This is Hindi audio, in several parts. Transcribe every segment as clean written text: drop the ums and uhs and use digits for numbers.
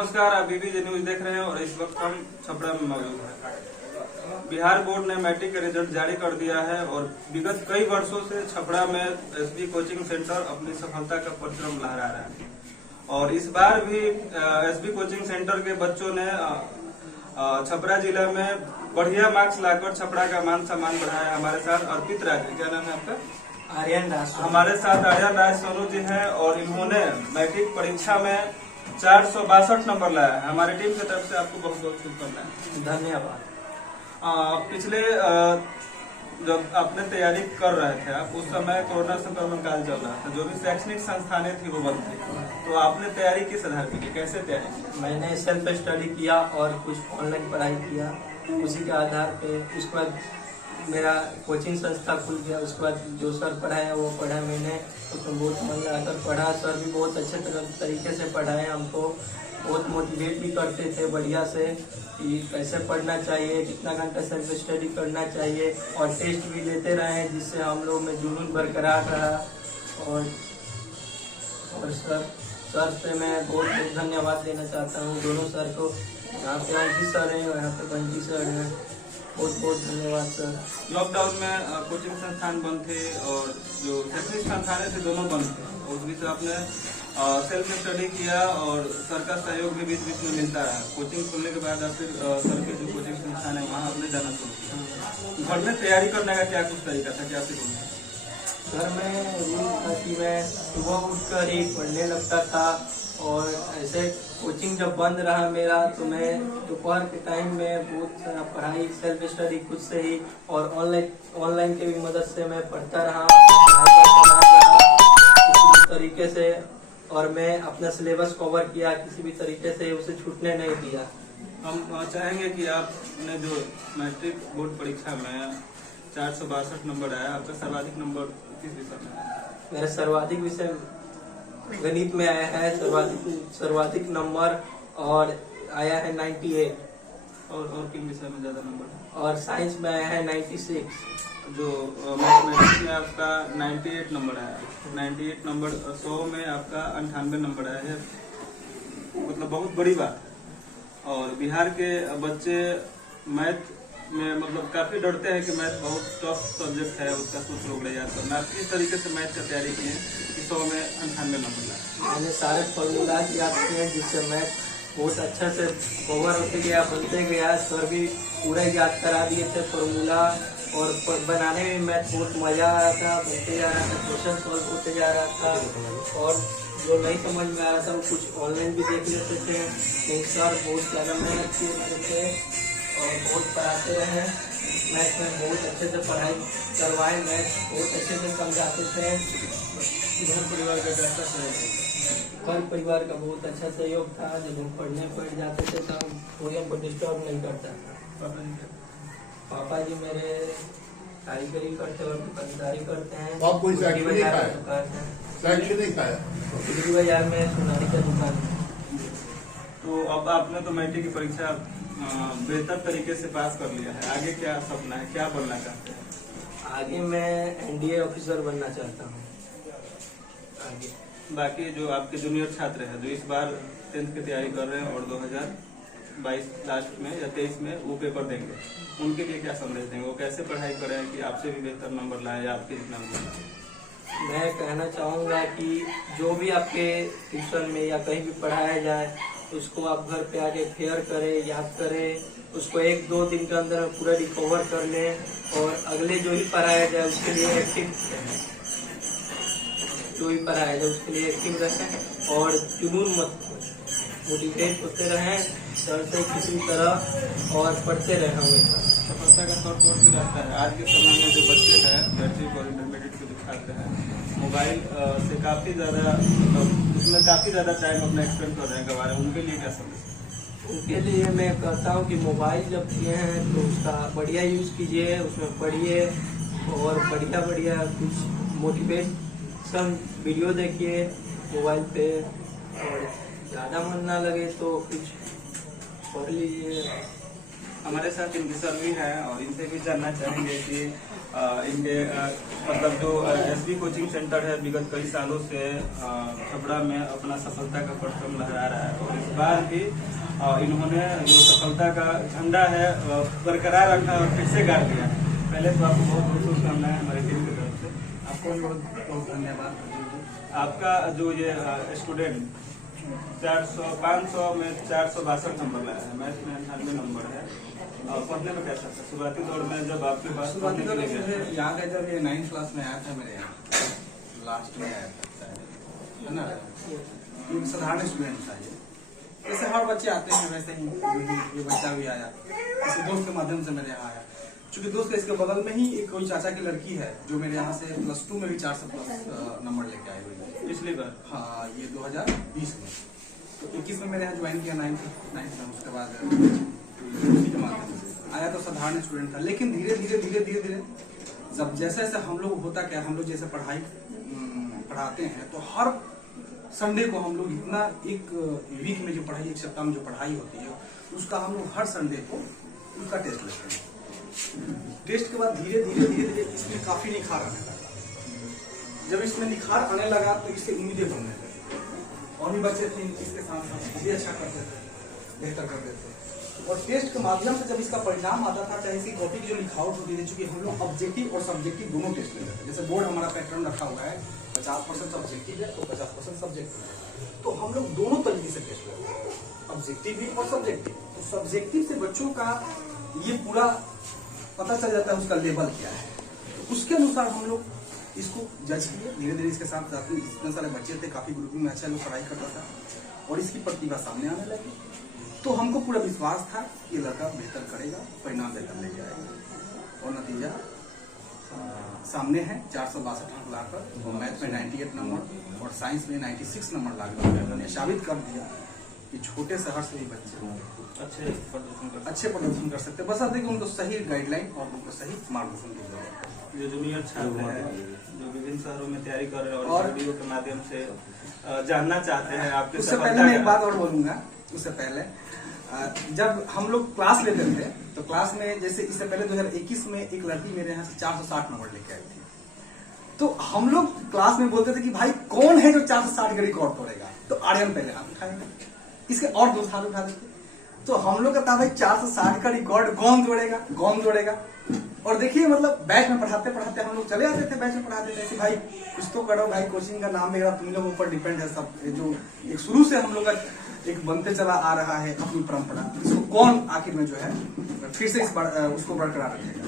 नमस्कार, आप बीबीजे न्यूज देख रहे हैं और इस वक्त हम छपरा में मौजूद हैं। बिहार बोर्ड ने मैट्रिक का रिजल्ट जारी कर दिया है और विगत कई वर्षों से छपरा में एसबी कोचिंग सेंटर अपनी सफलता का परचम लहरा रहा है और इस बार भी एसबी कोचिंग सेंटर के बच्चों ने छपरा जिला में बढ़िया मार्क्स लाकर छपरा का मान सम्मान बढ़ाया। हमारे साथ अर्पित राज, क्या नाम है आपका? आर्यन राज। हमारे साथ आर्यन राज सोनू जी हैं और इन्होंने मैट्रिक परीक्षा में 462 नंबर लाया है। हमारी टीम की तरफ से आपको बहुत बहुत शुभकामनाएं। धन्यवाद। पिछले जब आपने तैयारी कर रहे थे आप, उस समय कोरोना संक्रमण काल चल रहा था, जो भी शैक्षणिक संस्थानें थी वो बंद थी, तो आपने तैयारी किस आधार पर की, कैसे तैयारी की? मैंने सेल्फ स्टडी किया और कुछ ऑनलाइन पढ़ाई किया, उसी के आधार पे। उसके बाद मेरा कोचिंग संस्था खुल गया, उसके बाद जो सर पढ़ाया वो पढ़ा मैंने, उसमें बहुत मन लगाकर पढ़ा। सर भी बहुत अच्छे तरीके से पढ़ाए, हमको बहुत मोटिवेट भी करते थे बढ़िया से कि कैसे पढ़ना चाहिए, कितना घंटा सेल्फ स्टडी करना चाहिए, और टेस्ट भी लेते रहे जिससे हम लोग में जुनून बरकरार रहा। और सर से मैं बहुत बहुत धन्यवाद देना चाहता हूँ, दोनों सर को। यहाँ पे अंकित सर हैं और यहाँ पे बंटी सर हैं, बहुत बहुत धन्यवाद सर। लॉकडाउन में कोचिंग संस्थान बंद थे और जो शैक्षणिक संस्थान थे दोनों बंद थे, उस बीच आपने सेल्फ स्टडी किया और सर का सहयोग भी बीच बीच में मिलता रहा। कोचिंग खुलने के बाद आप फिर सर के जो कोचिंग संस्थान है वहाँ आपने जाना शुरू किया। घर में तैयारी करने का क्या कुछ तरीका था, क्या फिर घर में रूल था कि मैं सुबह उठकर ही पढ़ने लगता था, और ऐसे कोचिंग जब बंद रहा मेरा तो मैं दोपहर के टाइम में बहुत सारा पढ़ाई सेल्फ स्टडी खुद से ही और ऑनलाइन के भी मदद से मैं पढ़ता रहा, किसी भी तरीके से, और मैं अपना सिलेबस कवर किया, किसी भी तरीके से उसे छूटने नहीं दिया। हम चाहेंगे कि आपने जो मैट्रिक बोर्ड परीक्षा में 462 नंबर आया, आपका सर्वाधिक नंबर किस विषय में? मेरा सर्वाधिक विषय गणित में आया है, सर्वाधिक नंबर, और आया है 98। और किन विषय में ज्यादा नंबर है? और साइंस में आया है 96। जो मैथमेटिक्स में आपका 98 नंबर आया है। 98 नंबर 100 में आपका 98 नंबर आया है, मतलब बहुत बड़ी बात है। और बिहार के बच्चे मैथ में मतलब काफी डरते हैं कि मैथ बहुत टफ सब्जेक्ट है, उसका सूत्र वगैरह याद करना। आप किस तरीके से मैथ का तैयारी किए कि 100 में 98 नंबर लाए? मैंने सारे फॉर्मूला याद किए जिससे मैथ बहुत अच्छा से कवर होते गया, बनते गया। सर भी पूरा याद करा दिए थे फॉर्मूला, और बनाने में मैथ बहुत मजा आ रहा था, बनते जा रहा था, क्वेश्चन सॉल्व होते जा रहा था, और जो नहीं समझ में आ रहा था वो कुछ ऑनलाइन भी देख लेते थे। लेकिन सर बहुत ज़्यादा मेहनत किए थे और बहुत पढ़ाते रहे। मैथ में बहुत अच्छे से पढ़ाई करवाए, मैथ बहुत अच्छे से समझाते थे। घर परिवार का कैसा सहयोग? घर परिवार का बहुत अच्छा सहयोग था। जब हम पढ़ने बैठ जाते थे तो कोई हमको डिस्टर्ब नहीं करता था। पापा जी मेरे कारीगरी करते और दुकानदारी करते हैं। आप कोई बाजार में दुकान है, बिजली बाजार में सुनारी का दुकान है। तो अब आपने तो मैट्रिक की परीक्षा बेहतर तरीके से पास कर लिया है, आगे क्या सपना है, क्या बनना चाहते हैं? आगे मैं एनडीए ऑफिसर बनना चाहता हूँ। आगे बाकी जो आपके जूनियर छात्र हैं जो इस बार 10th की तैयारी कर रहे हैं और 2022 लास्ट में या 23 में वो पेपर देंगे, उनके लिए क्या संदेश देंगे? वो कैसे पढ़ाई करें कि आपसे भी बेहतर नंबर लाए या आपके जितना नंबर? मैं कहना चाहूँगा कि जो भी आपके ट्यूशन में या कहीं भी पढ़ाया जाए उसको आप घर पे आके फेयर करें, याद करें, उसको 1-2 दिन के अंदर पूरा रिकवर कर लें, और अगले जो ही पढ़ाया जाए उसके लिए एक्टिव रहें, जो भी पढ़ाया जाए उसके लिए एक्टिव रहें और जुनून मत मोटिवेट होते रहें सर से किसी तरह, और पढ़ते रहें हमेशा। सफलता का शॉर्ट कोर्स भी रहता है। आज के समय में जो बच्चे हैं मैट्रिक और इंटरमीडिएट के जो छात्र हैं, मोबाइल से काफी ज्यादा उसमें काफी ज्यादा टाइम अपना एक्सपेंड कर रहे हैं, गंवा रहे हैं, उनके लिए क्या समझ? उनके लिए मैं कहता हूँ कि मोबाइल जब किए हैं तो उसका बढ़िया यूज़ कीजिए, उसमें पढ़िए और बढ़िया कुछ मोटिवेशन वीडियो देखिए मोबाइल पे, और ज़्यादा मन ना लगे तो कुछ पढ़ लीजिए। हमारे साथ इनके सर भी हैं और इनसे भी जानना चाहेंगे कि इनके मतलब जो एसबी कोचिंग सेंटर है विगत कई सालों से छपरा में अपना सफलता का परचम लहरा रहा है और इस बार भी इन्होंने जो सफलता का झंडा है बरकरार रखा और फिर से गाड़ दिया। पहले तो आपको बहुत बहुत शुभकामनाएं हमारी टीम की तरफ से। आपको बहुत बहुत धन्यवाद। आपका जो ये स्टूडेंट 500 में 462 नंबर लाया है, मैथ में 98 नंबर है, पढ़ने में कैसा था शुरुआती दौर में जब आपके पास? शुरुआती दौर में मुझे याद है जब ये 9th क्लास में आया था मेरे यहाँ, लास्ट में आया था है ना, एक साधारण स्टूडेंट था ये, जैसे हर बच्चे आते हैं वैसे ही ये बच्चा भी आया, किसी दोस्त के माध्यम से मेरे यहाँ आया। चूंकि दोस्त इसके बगल में ही एक कोई चाचा की लड़की है जो मेरे यहाँ से +2 में भी 400+ नंबर लेके आई हुई है पिछली बार। हाँ, ये 2020 में, तो 21 में मेरे यहाँ ज्वाइन किया 9th में, उसके बाद के माध्यम से आया। तो साधारण स्टूडेंट था, लेकिन धीरे धीरे जब जैसे जैसे हम लोग होता क्या, हम लोग जैसे पढ़ाते हैं तो हर संडे को हम लोग इतना एक वीक में जो पढ़ाई, एक सप्ताह में जो पढ़ाई होती है उसका हम लोग हर संडे को उसका टेस्ट लेते हैं। टेस्ट के बाद धीरे धीरे इसमें काफी निखार आने लगा। जब इसमें निखार आने लगा तो इससे उम्मीदें बनने लगी, और भी बच्चे थे इसके साथ भी अच्छा करते थे, बेहतर करते थे। और टेस्ट के माध्यम से जब इसका परिणाम आता था, चाहे इसकी कॉपी की जो लिखावट होती थी, चूंकि हम लोग ऑब्जेक्टिव और सब्जेक्टिव दोनों टेस्ट लेते थे। जैसे बोर्ड हमारा पैटर्न रखा हुआ है 50% ऑब्जेक्टिव है तो 50% सब्जेक्टिव है, तो हम लोग दोनों तरीके से टेस्ट लेते हैं, ऑब्जेक्टिव भी और सब्जेक्टिव। तो सब्जेक्टिव से बच्चों का ये पूरा पता चल जाता है उसका लेवल क्या है, तो उसके अनुसार हम लोग इसको जज किए। धीरे धीरे इसके साथ इतने सारे बच्चे थे, काफी ग्रुपिंग में अच्छा लोग पढ़ाई करता था और इसकी प्रतिभा सामने आने लगी। तो हमको पूरा विश्वास था कि ये लड़का बेहतर करेगा, परिणाम बेहतर लेके आएगा, और नतीजा सामने है। 462 अंक लाकर, और मैथ में 98 नंबर और साइंस में 96 नंबर लाकर उन्होंने साबित कर दिया कि छोटे शहर से भी बच्चे अच्छे प्रदर्शन कर सकते, बस आते कि उनको सही गाइडलाइन और उनको सही मार्गदर्शन की जरूरत है। जो जूनियर छात्र हैं जो विभिन्न शहरों में तैयारी कर रहे हैं और वीडियो के माध्यम से जानना चाहते हैं आपके, उससे पहले मैं एक बात और बोलूंगा। उससे पहले जब हम लोग क्लास लेते थे तो क्लास में, जैसे इससे पहले 2021 में एक लड़की मेरे यहाँ से 460 नंबर लेके आई थी, तो हम लोग क्लास में बोलते थे कि भाई कौन है जो 460 का रिकॉर्ड तोड़ेगा, तो आर्यन पहले हाथ उठाएंगे, इसके और 2 हाथ उठा देते। तो हम लोग का था भाई 460 का रिकॉर्ड कौन तोड़ेगा। और देखिए मतलब बैच में पढ़ाते पढ़ाते हम लोग चले आते थे, बैच में पढ़ाते थे कि भाई कुछ तो करो भाई, कोचिंग का नाम मेरा तुम लोगों पर डिपेंड है सब, जो एक शुरू से हम लोग का एक बनते चला आ रहा है अपनी परंपरा, इसको कौन आखिर में जो है फिर से उसको बरकरार रखेगा।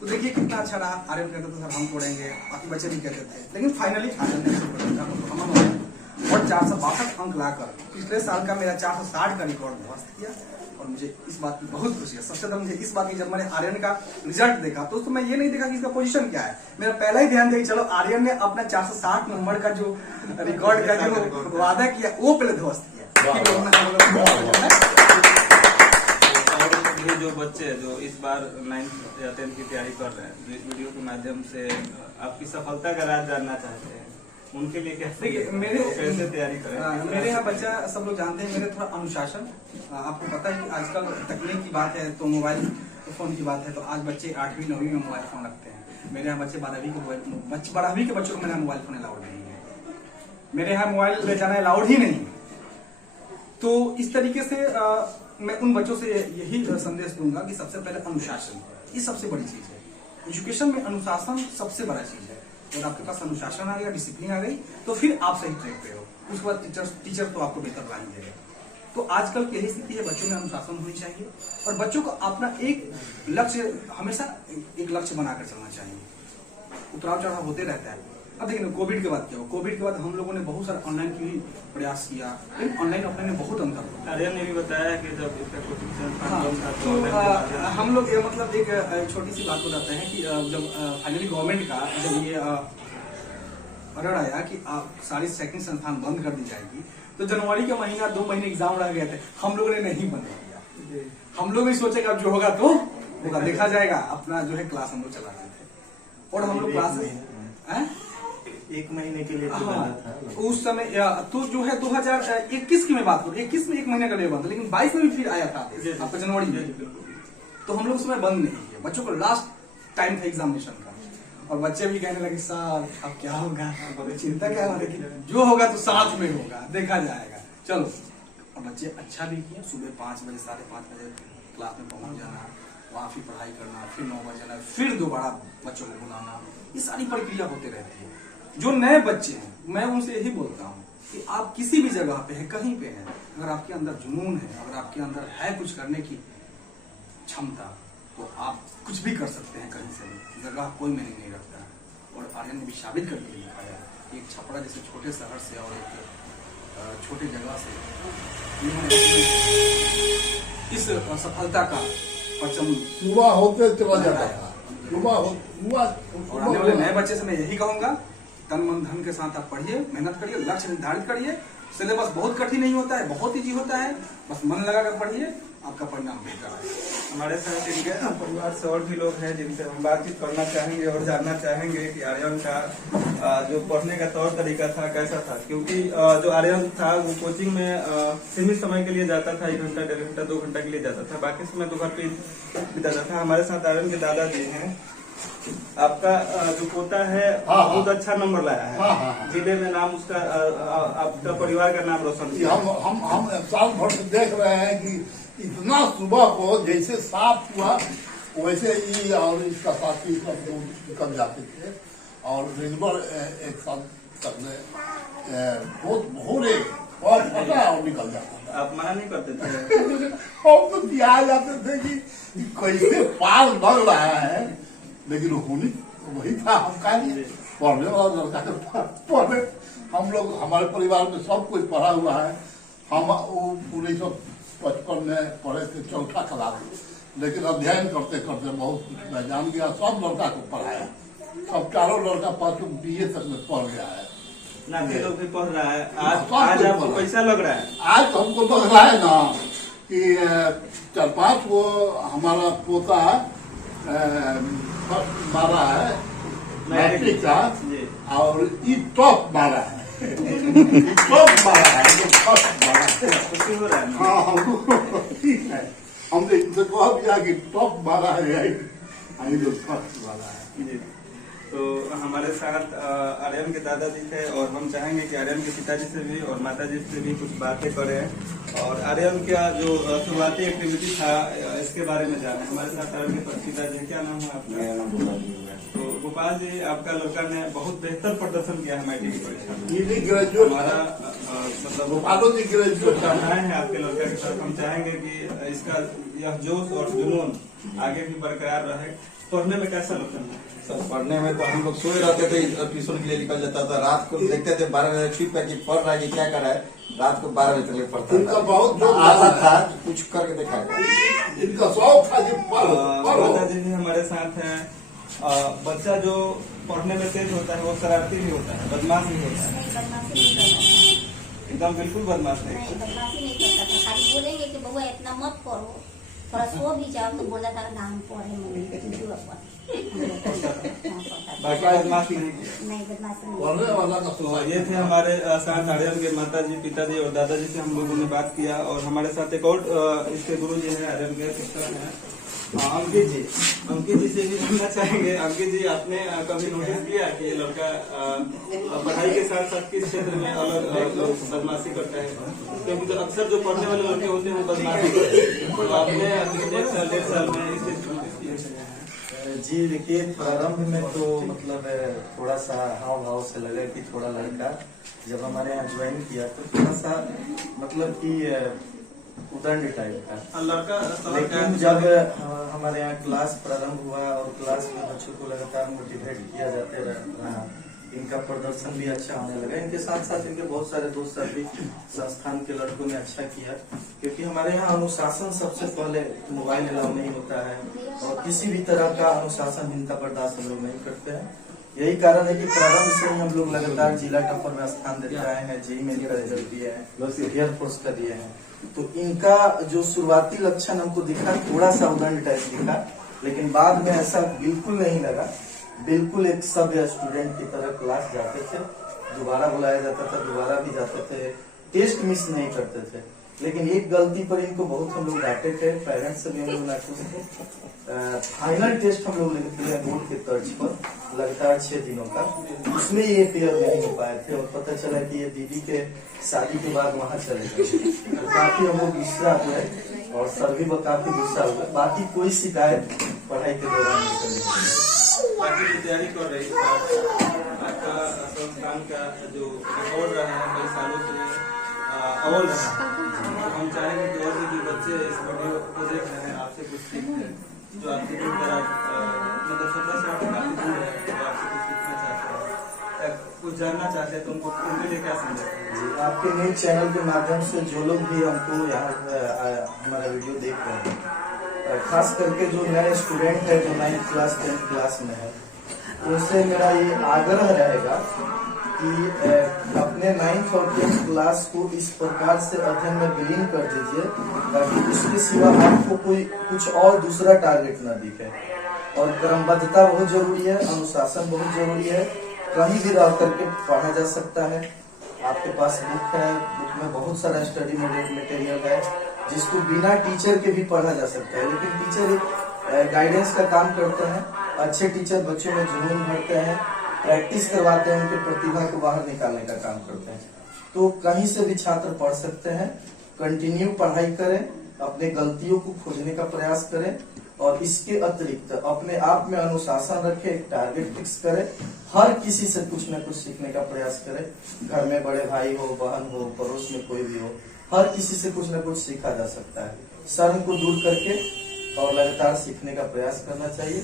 तो देखिए कितना अच्छा रहा। आर्यन कहते थे सर हम तोड़ेंगे, बाकी बच्चे भी कहते थे, लेकिन फाइनली आर्यन ने और 462 अंक लाकर पिछले साल का मेरा 460 का रिकॉर्ड ध्वस्त किया। और मुझे इस बात की बहुत खुशी है। सबसे ज्यादा मुझे इस बात की, जब मैंने आर्यन का रिजल्ट देखा तो उसको मैं ये नहीं देखा कि इसका पोजीशन क्या है, मेरा पहला ही ध्यान दिया चलो आर्यन ने अपना 460 नंबर का जो रिकॉर्ड का जो वादा किया वो पहले ध्वस्त किया। ये जो बच्चे जो इस बार 9th या 10th की तैयारी कर रहे हैं, जो इस वीडियो के माध्यम से आपकी सफलता का राज जानना चाहते हैं, उनके लिए कैसे तैयारी करें? मेरे यहाँ बच्चा सब लोग जानते हैं, मेरे थोड़ा अनुशासन, आपको पता है कि आजकल तकनीक की बात है तो मोबाइल फोन की बात है, तो आज बच्चे 8वीं 9वीं में मोबाइल फोन रखते हैं। मेरे यहाँ बच्चे 12वीं के बच्चों को मेरे यहाँ मोबाइल फोन अलाउड नहीं है, मेरे यहाँ मोबाइल ले जाना अलाउड ही नहीं है। तो इस तरीके से मैं उन बच्चों से यही संदेश दूंगा कि सबसे पहले अनुशासन, ये सबसे बड़ी चीज है। एजुकेशन में अनुशासन सबसे बड़ा चीज है। और आपके पास अनुशासन आ गया, डिसिप्लिन आ गई, तो फिर आप सही ट्रैक पे हो। उसके बाद टीचर तो आपको बेहतर ला ही देगा। तो आजकल की यही स्थिति है, बच्चों में अनुशासन होनी चाहिए और बच्चों को अपना एक लक्ष्य, हमेशा एक लक्ष्य बनाकर चलना चाहिए। उतराव चढ़ाव होते रहता है। अब देखिए कोविड के बाद क्या हो, कोविड के बाद हम लोगों ने बहुत सारा ऑनलाइन की प्रयास किया, लेकिन ऑनलाइन ऑफलाइन में बहुत अंतर होता है। आर्यन ने भी बताया कि जब इसका कोचिंग तो हम लोग मतलब एक छोटी सी बात बताते हैं कि जब फाइनली गवर्नमेंट का जब ये ऑर्डर आया कि सारी शैक्षणिक संस्थान बंद कर दी जाएगी, तो जनवरी का महीना 2 महीने एग्जाम रह गए थे, हम लोगों ने नहीं बंद किया। हम लोग भी सोचे कि अब जो होगा तो होगा, देखा जाएगा। अपना जो है क्लास हम लोग चला रहे थे और हम लोग क्लास 1 महीने के लिए था उस समय। तो जो है 2021 की मैं बात करूँ, 21 में 1 महीने का लिए बंद, लेकिन 22 में भी फिर आया था आपका जनवरी में। तो हम लोग उसमें बंद नहीं किए, बच्चों को लास्ट टाइम था एग्जामिनेशन का, और बच्चे भी कहने लगे सर अब क्या होगा, चिंता क्या होगी, जो होगा तो साथ में होगा, देखा जाएगा, चलो। और बच्चे अच्छा भी किए, सुबह 5 बजे 5:30 बजे क्लास में पहुंच जाना, वहाँ फिर पढ़ाई करना, फिर 9 बजे जाना, फिर दोबारा बच्चों को बुलाना, ये सारी प्रक्रिया होते रहती है। जो नए बच्चे हैं मैं उनसे यही बोलता हूँ कि आप किसी भी जगह पे हैं, कहीं पे हैं, अगर आपके अंदर जुनून है, अगर आपके अंदर है कुछ करने की क्षमता, तो आप कुछ भी कर सकते हैं कहीं से भी, जगह कोई मैंने नहीं रखता। और आर्यन ने भी साबित करके दिखाया कि एक छपरा जैसे छोटे शहर से और एक छोटे जगह से इन्होंने इस सफलता का परचम सुबह होते चला जाता था, सुबह और आने वाले नए बच्चे से मैं यही कहूंगा, तन मन धन के साथ आप पढ़िए, मेहनत करिए, लक्ष्य निर्धारित करिए। सिलेबस बहुत कठिन नहीं होता है, बहुत इजी होता है, बस मन लगा कर पढ़िए, आपका परिणाम बेहतर है। हमारे साथ इनके परिवार से और भी लोग हैं जिनसे हम बातचीत करना चाहेंगे और जानना चाहेंगे कि आर्यन का जो पढ़ने का तौर तरीका था कैसा था, क्योंकि जो आर्यन था वो कोचिंग में सीमित समय के लिए जाता था, 1 घंटा 1.5 घंटा 2 घंटा के लिए जाता था, बाकी समय तो घर पे बिताता था। हमारे साथ आर्यन के दादाजी हैं। आपका जो पोता है बहुत अच्छा नंबर लाया है, जिले में नाम उसका आपका परिवार का नाम रोशन किया। हम साल भर से देख रहे हैं कि इतना सुबह को जैसे साफ हुआ वैसे ही और इसका साथी सब लोग निकल जाते थे, और रिजवर एक साल तक में बहुत भोरे और फटा और निकल जाता था। आप मना नहीं करते थे? हम तो दिया जाते थे कि कैसे पार लग रहा है, लेकिन होनी वही था। हम कहेंगे पढ़ने वाला लड़का पढ़े, हम लोग हमारे परिवार में सब कुछ पढ़ा हुआ है। हम 1955 में पढ़े थे 4ठा क्लास, लेकिन अध्ययन करते करते बहुत कुछ मैं जान गया, सब लड़का को पढ़ाया, सब चारों लड़का 5 BA तक में पढ़ गया है। नाती लोग भी पढ़ रहा है। आज आपको कैसा लग रहा है? आज तो हमको लग रहा है ना कि 4-5 वो हमारा पोता मारा है मैट्रिक का, और ये टॉप मारा है, टॉप मारा है, फर्स्ट मारा है। खुशी हो रहा है? हाँ हमको ठीक है, हमने इनसे कहा दिया कि टॉप मारा है, जो फर्स्ट मारा है। तो हमारे साथ आर्यन के दादाजी थे, और हम चाहेंगे कि आर्यन के पिताजी से भी और माताजी से भी कुछ बातें करें, और आर्यन का जो शुरुआती एक्टिविटी था इसके बारे में जाने। हमारे साथ आर्यन के पिताजी, क्या नाम है आपका? मेरा नाम गोपाल जी है। तो गोपाल जी, आपका लड़का ने बहुत बेहतर प्रदर्शन किया है मैट्रिक की परीक्षा में। ये भी ग्रेजुएट हमारा है, मतलब गोपालो जी ग्रेजुएट शुभकामनाएं हैं आपके लड़का के साथ। हम चाहेंगे कि इसका यह जोश और जुनून आगे भी बरकरार रहे। पढ़ने में कैसा लगता है? सर पढ़ने में तो हम लोग सोए रहते थे, ट्यूशन के लिए निकल जाता था, रात को देखते थे 12 बजे छुप कि पढ़ रहा है कि क्या कर रहा है, रात को 12 बजे तक पढ़ता इनका था। बहुत जोश आशा है। था कुछ करके दिखाएगा। इनका शौक था कि पढ़ो पढ़ो। दादाजी भी हमारे साथ हैं। बच्चा जो पढ़ने में तेज होता है वो शरारती भी होता है, बदमाश भी होता है। नहीं, बदमाशी नहीं करता था। एकदम बिल्कुल बदमाश नहीं। नहीं, बदमाशी नहीं करता था। खाली बोलेंगे कि बउआ इतना मत पढ़ो, थोड़ा सो भी जाओ, तो बोला था ना हम पढ़े मम्मी, लेकिन तू अब पढ़। बाकी बदमाश नहीं किया। नहीं, बदमाशी नहीं। पढ़ने वाला का तो ये थे हमारे साथ आर्यन के माताजी, पिताजी और दादाजी से हम लोगों ने बात किया। और हमारे साथ एक और इसके गुरु जी हैं, आर्यन के सिस्टर हैं, अंकित जी। अंकित जी से भी जानना चाहेंगे। अंकित जी, आपने कभी नोटिस किया कि ये लड़का पढ़ाई के साथ साथ किस क्षेत्र में अलग बदमाशी करता है? क्योंकि जो अक्सर जो पढ़ने वाले लड़के होते हैं वो बदमाशी करते हैं, तो आपने 1-1.5 साल में इस चीज को नोटिस किया? जी देखिए, प्रारंभ में तो मतलब थोड़ा सा हाव भाव से लगा कि थोड़ा लड़का जब हमारे यहाँ ज्वाइन किया तो थोड़ा सा मतलब कि उदंड टाइप का, लड़का लेकिन जब हमारे यहाँ क्लास प्रारंभ हुआ और क्लास में बच्चों को लगातार मोटिवेट किया जाते रहा, इनका प्रदर्शन भी अच्छा होने लगा। इनके साथ साथ इनके बहुत सारे दोस्त भी संस्थान के लड़कों ने अच्छा किया, क्योंकि हमारे यहाँ अनुशासन सबसे पहले, मोबाइल अलाउ नहीं होता है और किसी भी तरह का अनुशासनहीनता बर्दाश्त हम लोग नहीं करते हैं। यही कारण है कि प्रारंभ से ही हम लोग लगातार जिला टॉपर में स्थान देते आए हैं, जेईई मेन का रिजल्ट दिए हैं, एयरफोर्स का दिए हैं। तो इनका जो शुरुआती लक्षण हमको दिखा थोड़ा सा उदंड टाइप दिखा, लेकिन बाद में ऐसा बिल्कुल नहीं लगा। बिल्कुल एक सभ्य स्टूडेंट की तरह क्लास जाते थे, दोबारा बुलाया जाता था, दोबारा भी जाते थे, टेस्ट मिस नहीं करते थे। लेकिन एक गलती पर इनको बहुत हम लोग डांटे थे, पेरेंट्स से भी हम लोग नाखुश थे। फाइनल टेस्ट हम लोग लिखे बोर्ड के तर्ज पर लगातार 6 दिनों का, उसमें ये क्लियर नहीं हो पाए थे और पता चला कि ये दीदी के शादी के बाद वहाँ चले गए। तो काफी हम लोग गुस्सा हुए और सर भी काफी गुस्सा हुए। बाकी कोई शिकायत पढ़ाई के दौरान नहीं करनी। बाकी की तैयारी कर रही है आपका संस्थान का जो रिकॉर्ड रहा है कई सालों से अव्वल रहा है। तो हम चाहेंगे कि और भी बच्चे इस वीडियो को देख रहे हैं आपसे कुछ सीखते हैं, जो आपसे दूर मतलब 17 से 8 काफी दूर है, तो आपसे कुछ सीखना चाहते हैं, कुछ जानना चाहते हैं, तो उनके लिए क्या समझे? आपके न्यूज चैनल के माध्यम से जो लोग भी हमको यहाँ हमारा वीडियो देख रहे हैं, खास करके जो नए स्टूडेंट है जो 9th क्लास 10th क्लास में है, उनसे मेरा ये आग्रह रहेगा कि अपने 9th और 10th क्लास को इस प्रकार से अध्ययन में विलीन कर दीजिए ताकि उसके सिवा आपको कोई कुछ और दूसरा टारगेट न दिखे। और क्रमबद्धता बहुत जरूरी है, अनुशासन बहुत जरूरी है। कहीं भी रह करके पढ़ा जा सकता है। आपके पास बुक है, बुक में बहुत सारा स्टडी मटेरियल है जिसको बिना टीचर के भी पढ़ा जा सकता है, लेकिन टीचर एक गाइडेंस का काम करते हैं। अच्छे टीचर बच्चों में जुनून भरते हैं, प्रैक्टिस करवाते हैं, उनके प्रतिभा को बाहर निकालने का काम करते हैं। तो कहीं से भी छात्र पढ़ सकते हैं। कंटिन्यू पढ़ाई करें, अपने गलतियों को खोजने का प्रयास करें और इसके अतिरिक्त अपने आप में अनुशासन रखें, एक टारगेट फिक्स करें, हर किसी से कुछ न कुछ सीखने का प्रयास करें। घर में बड़े भाई हो, बहन हो, पड़ोस में कोई भी हो, हर किसी से कुछ न कुछ सीखा जा सकता है। शर्म को दूर करके और लगातार सीखने का प्रयास करना चाहिए,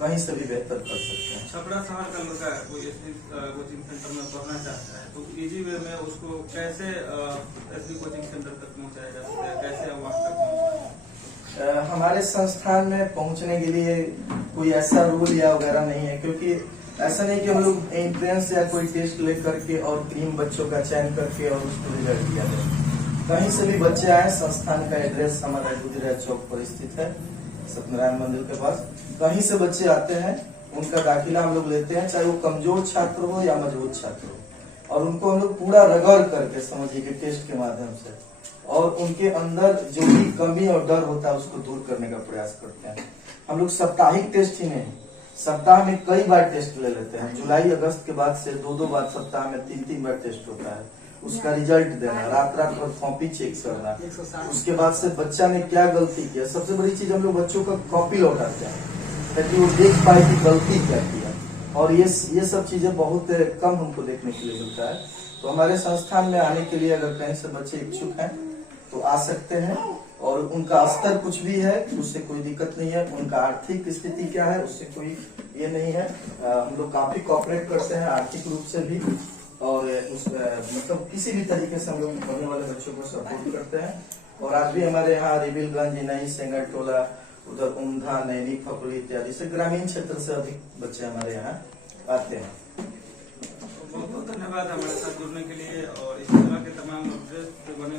कहीं से भी बेहतर कर सकते हैं। छपरा शहर का लड़का कोई कोचिंग सेंटर में पढ़ना चाहता है तो इजी वे में उसको कैसे एसबी कोचिंग सेंटर तक पहुंचाया जा सकता है, कैसे वहाँ तक पहुंचाया? हमारे संस्थान में पहुंचने के लिए कोई ऐसा रूल या वगैरह नहीं है, क्योंकि ऐसा नहीं कि हम लोग एंट्रेंस या कोई टेस्ट ले करके और 3 बच्चों का चयन करके और उसको रिजल्ट दिया जाए। कहीं से भी बच्चे आए, संस्थान का एड्रेस हमारा गुजरिया चौक पर स्थित है, सत्यनारायण मंदिर के पास। कहीं से बच्चे आते हैं, उनका दाखिला हम लोग लेते हैं, चाहे वो कमजोर छात्र हो या मजबूत छात्र हो, और उनको हम लोग पूरा रगड़ करके समझिए कि टेस्ट के माध्यम से और उनके अंदर जो भी कमी और डर होता है उसको दूर करने का प्रयास करते हैं। हम लोग साप्ताहिक टेस्ट ही नहीं, सप्ताह में कई बार टेस्ट ले लेते हैं। जुलाई अगस्त के बाद से 2-2 बार सप्ताह में 3-3 बार टेस्ट होता है। उसका रिजल्ट देना, रात भर कॉपी चेक करना, उसके बाद से बच्चा ने क्या गलती किया। सबसे बड़ी चीज हम लोग बच्चों का कॉपी लौटाते हैं ताकि वो देख पाए कि गलती क्या किया, और ये सब चीजें बहुत कम हमको देखने के लिए मिलता है। तो हमारे संस्थान में आने के लिए अगर कहीं से बच्चे इच्छुक हैं तो आ सकते हैं, और उनका स्तर कुछ भी है उससे कोई दिक्कत नहीं है। उनका आर्थिक स्थिति क्या है उससे कोई ये नहीं है। हम लोग काफी कोऑपरेट करते हैं आर्थिक रूप से भी, और मतलब किसी भी तरीके से हम लोग पढ़ने वाले बच्चों को सपोर्ट करते हैं। और आज भी हमारे यहाँ रिबिलगंज, नई सेंगर टोला, उधर उमधा, नैनी, फकुली इत्यादि से ग्रामीण क्षेत्र से अधिक बच्चे हमारे यहाँ आते हैं। बहुत बहुत धन्यवाद हमारे साथ जुड़ने के लिए और इस तरह के तमाम अपडेट बने